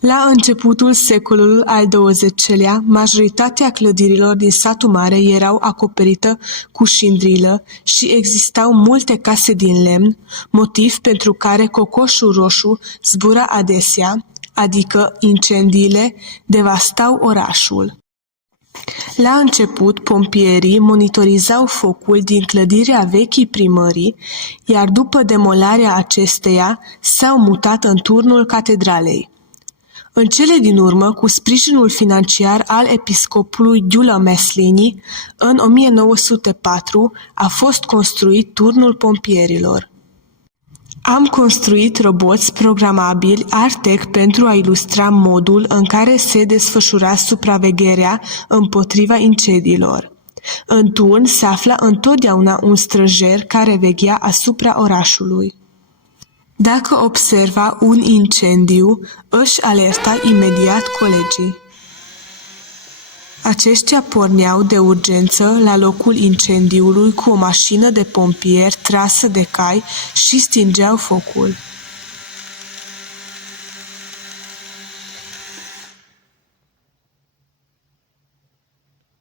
La începutul secolului al XX-lea, majoritatea clădirilor din satul mare erau acoperite cu șindrilă și existau multe case din lemn, motiv pentru care cocoșul roșu zbura adesea, adică incendiile devastau orașul. La început, pompierii monitorizau focul din clădirea vechii primării, iar după demolarea acesteia s-au mutat în turnul catedralei. În cele din urmă, cu sprijinul financiar al episcopului Gyula Meslini, în 1904 a fost construit turnul pompierilor. Am construit roboți programabili Artec pentru a ilustra modul în care se desfășura supravegherea împotriva incendiilor. În turn se afla întotdeauna un străjer care veghea asupra orașului. Dacă observa un incendiu, își alerta imediat colegii. Aceștia porneau de urgență la locul incendiului cu o mașină de pompieri trasă de cai și stingeau focul.